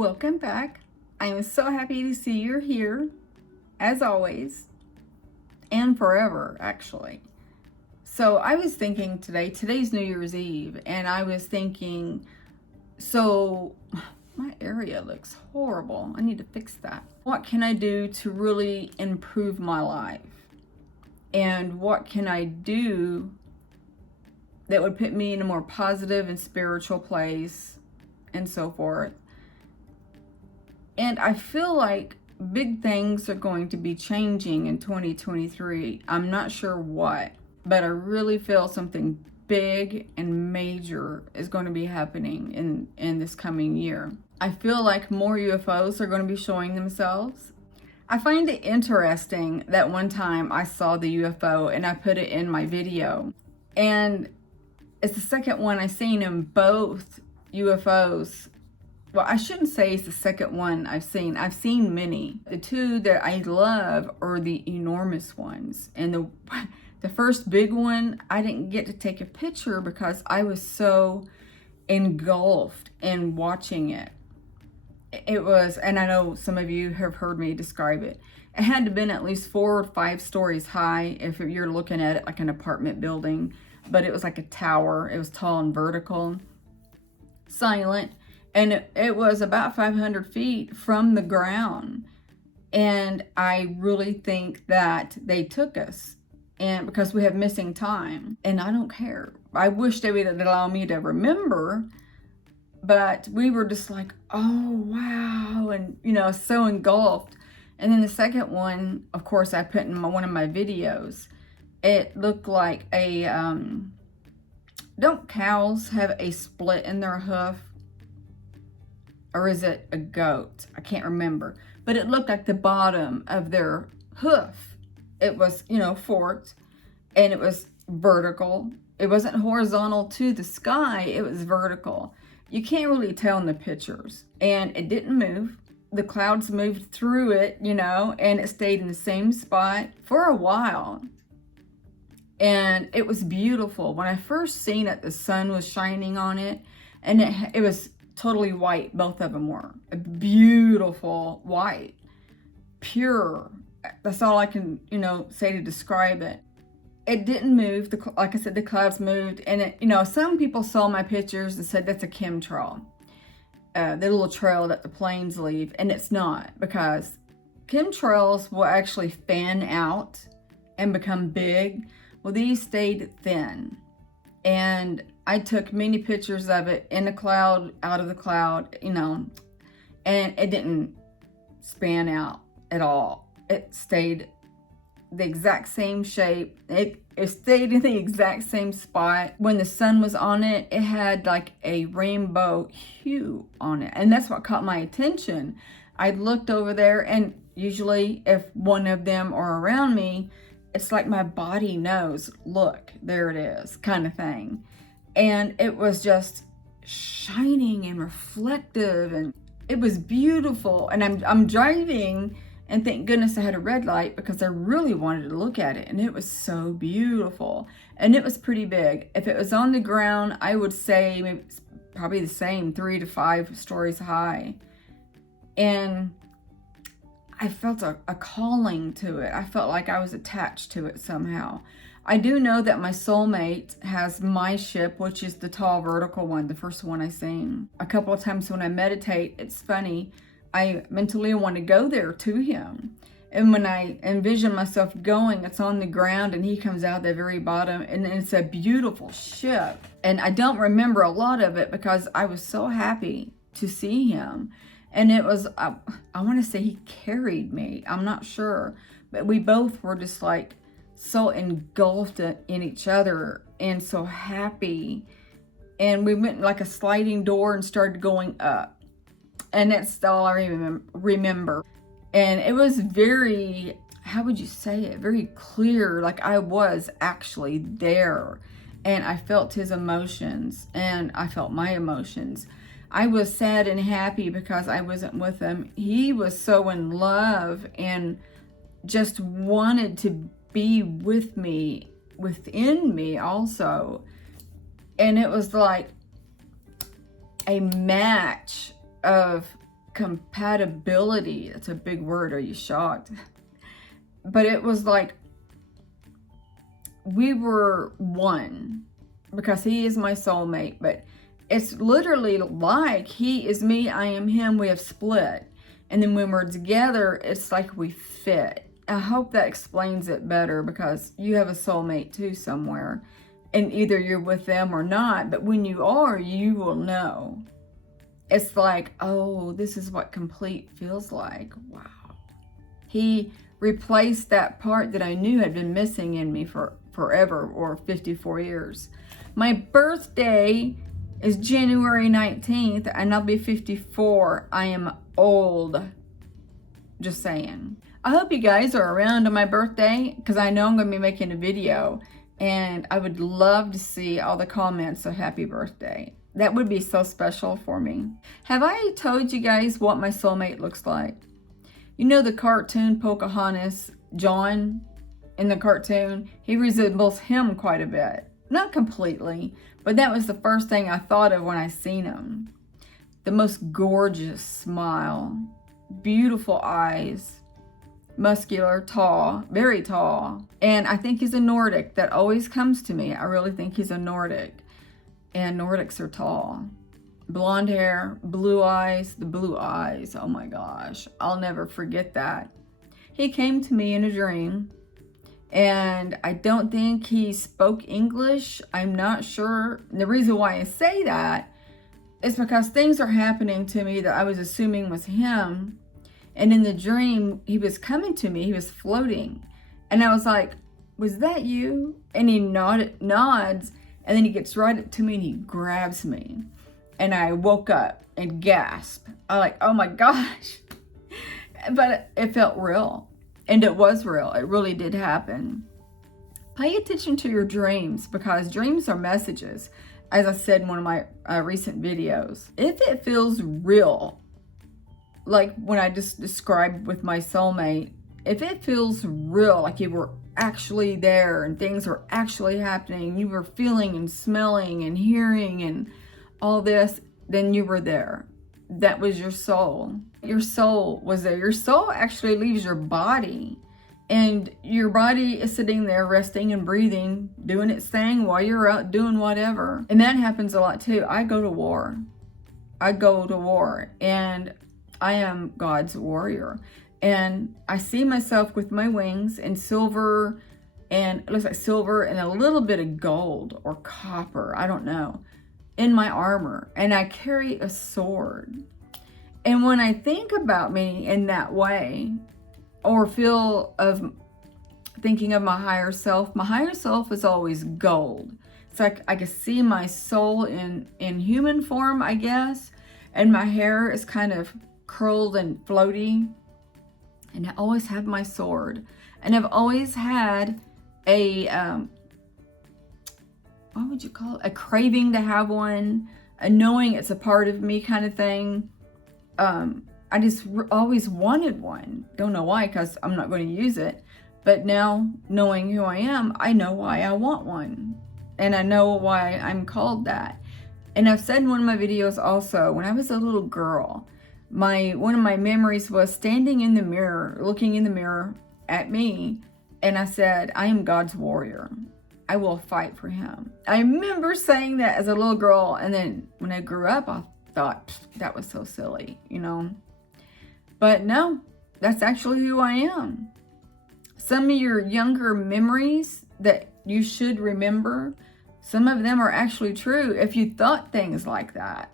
Welcome back. I am so happy to see you're here, as always, and forever, actually. So I was thinking today's New Year's Eve, and I was thinking, so my area looks horrible. I need to fix that. What can I do to really improve my life? And what can I do that would put me in a more positive and spiritual place, and so forth? And I feel like big things are going to be changing in 2023. I'm not sure what, but I really feel something big and major is going to be happening in this coming year. I feel like more UFOs are going to be showing themselves. I find it interesting that one time I saw the UFO and I put it in my video. And it's the second one I've seen in both UFOs. Well, I shouldn't say it's the second one I've seen. I've seen many. The two that I love are the enormous ones. And the first big one, I didn't get to take a picture because I was so engulfed in watching it. It was, and I know some of you have heard me describe it. It had to have been at least 4 or 5 stories high if you're looking at it like an apartment building. But it was like a tower. It was tall and vertical, silent. And it was about 500 feet from the ground. And I really think that they took us, and because we have missing time. And I don't care. I wish they would allow me to remember. But we were just like, oh, wow. And, so engulfed. And then the second one, of course, I put in one of my videos. It looked like don't cows have a split in their hoof? Or is it a goat? I can't remember. But it looked like the bottom of their hoof. It was, forked, and it was vertical. It wasn't horizontal to the sky. It was vertical. You can't really tell in the pictures. And it didn't move. The clouds moved through it, and it stayed in the same spot for a while. And it was beautiful. When I first seen it, the sun was shining on it, and it was totally white. Both of them were beautiful white, pure. That's all I can, say to describe it. It didn't move. Like I said, the clouds moved, and it, some people saw my pictures and said that's a chemtrail, the little trail that the planes leave, and it's not, because chemtrails will actually fan out and become big. Well, these stayed thin, and I took many pictures of it in the cloud, out of the cloud, and it didn't span out at all. It stayed the exact same shape. It stayed in the exact same spot. When the sun was on it, it had like a rainbow hue on it. And that's what caught my attention. I looked over there, and usually if one of them are around me, it's like my body knows, look, there it is, kind of thing. And it was just shining and reflective, and it was beautiful. And I'm driving, and thank goodness I had a red light because I really wanted to look at it. And it was so beautiful. And it was pretty big. If it was on the ground, I would say maybe probably the same, 3 to 5 stories high. And I felt a calling to it. I felt like I was attached to it somehow. I do know that my soulmate has my ship, which is the tall vertical one, the first one I seen. A couple of times when I meditate, it's funny, I mentally want to go there to him. And when I envision myself going, it's on the ground, and he comes out the very bottom, and it's a beautiful ship. And I don't remember a lot of it because I was so happy to see him. And it was, I want to say he carried me. I'm not sure. But we both were just like so engulfed in each other and so happy. And we went like a sliding door and started going up. And that's all I remember. And it was very, how would you say it? Very clear. Like I was actually there. And I felt his emotions, and I felt my emotions. I was sad and happy because I wasn't with him. He was so in love and just wanted to be with me, within me also. And it was like a match of compatibility. That's a big word. Are you shocked? But it was like we were one, because he is my soulmate. But it's literally like he is me, I am him. We have split. And then when we're together, it's like we fit. I hope that explains it better, because you have a soulmate too somewhere. And either you're with them or not. But when you are, you will know. It's like, oh, this is what complete feels like. Wow. He replaced that part that I knew had been missing in me for forever, or 54 years. My birthday is January 19th, and I'll be 54. I am old. Just saying. I hope you guys are around on my birthday, because I know I'm going to be making a video, and I would love to see all the comments of happy birthday. That would be so special for me. Have I told you guys what my soulmate looks like? You know the cartoon Pocahontas, John in the cartoon? He resembles him quite a bit. Not completely, but that was the first thing I thought of when I seen him. The most gorgeous smile, beautiful eyes, muscular, tall, very tall. And I think he's a Nordic. That always comes to me. I really think he's a Nordic. And Nordics are tall. Blonde hair, blue eyes, the blue eyes. Oh my gosh, I'll never forget that. He came to me in a dream, and I don't think he spoke English. I'm not sure. And the reason why I say that is because things are happening to me that I was assuming was him. And in the dream, he was coming to me, he was floating. And I was like, was that you? And he nods. And then he gets right up to me and he grabs me. And I woke up and gasped. I like, oh my gosh. But it felt real. And it was real. It really did happen. Pay attention to your dreams, because dreams are messages. As I said in one of my recent videos. If it feels real, like when I just described with my soulmate, if it feels real, like you were actually there and things were actually happening, you were feeling and smelling and hearing and all this, then you were there. That was your soul. Your soul was there. Your soul actually leaves your body, and your body is sitting there resting and breathing, doing its thing while you're out doing whatever. And that happens a lot too. I go to war. And I am God's warrior. And I see myself with my wings in silver, and it looks like silver and a little bit of gold or copper, I don't know, in my armor. And I carry a sword. And when I think about me in that way, or feel of thinking of my higher self is always gold. It's like I can see my soul in human form, I guess. And my hair is kind of curled and floaty. And I always have my sword. And I've always had a, what would you call it? A craving to have one, a knowing it's a part of me kind of thing. I just always wanted one. Don't know why, because I'm not going to use it. But now, knowing who I am, I know why I want one. And I know why I'm called that. And I've said in one of my videos also, when I was a little girl, one of my memories was standing in the mirror, looking in the mirror at me, and I said, I am God's warrior. I will fight for him. I remember saying that as a little girl, and then when I grew up, I thought that was so silly, you know. But no, that's actually who I am. Some of your younger memories that you should remember, some of them are actually true if you thought things like that.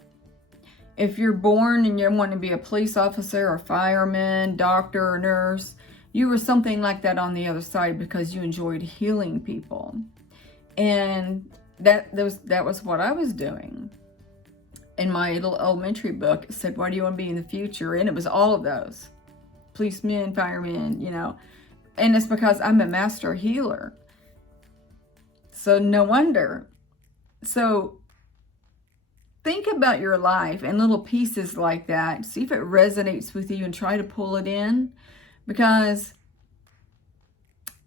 If you're born and you want to be a police officer or fireman, doctor or nurse, you were something like that on the other side because you enjoyed healing people. And that was what I was doing. In my little elementary book, it said, what do you want to be in the future? And it was all of those. Policemen, firemen, you know. And it's because I'm a master healer. So no wonder. So think about your life and little pieces like that. See if it resonates with you and try to pull it in. Because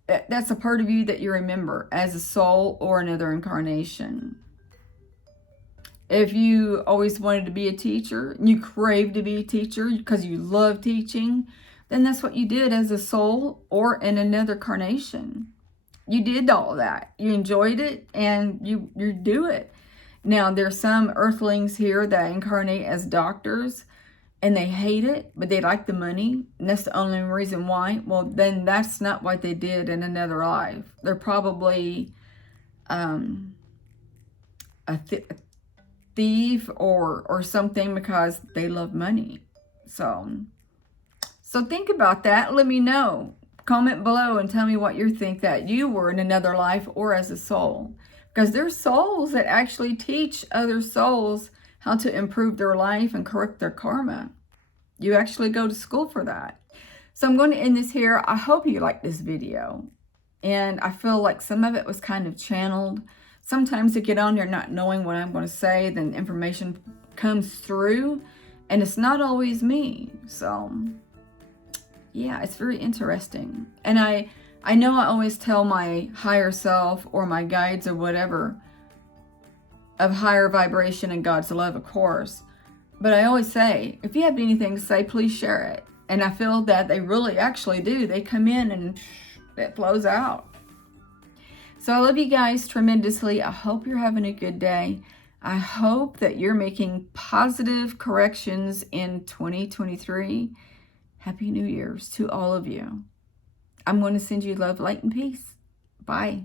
that's a part of you that you remember as a soul or another incarnation. If you always wanted to be a teacher, you crave to be a teacher because you love teaching, then that's what you did as a soul or in another carnation. You did all that. You enjoyed it and you do it. Now, there's some earthlings here that incarnate as doctors and they hate it, but they like the money. And that's the only reason why. Well, then that's not what they did in another life. They're probably a thief or something because they love money. So think about that. Let me know. Comment below and tell me what you think that you were in another life or as a soul. Because there's souls that actually teach other souls how to improve their life and correct their karma. You actually go to school for that. So I'm going to end this here. I hope you liked this video. And I feel like some of it was kind of channeled. Sometimes I get on here not knowing what I'm going to say, then information comes through. And it's not always me. So yeah, it's very interesting. And I know I always tell my higher self or my guides or whatever of higher vibration and God's love, of course. But I always say, if you have anything to say, please share it. And I feel that they really actually do. They come in and it flows out. So I love you guys tremendously. I hope you're having a good day. I hope that you're making positive corrections in 2023. Happy New Year's to all of you. I'm going to send you love, light, and peace. Bye.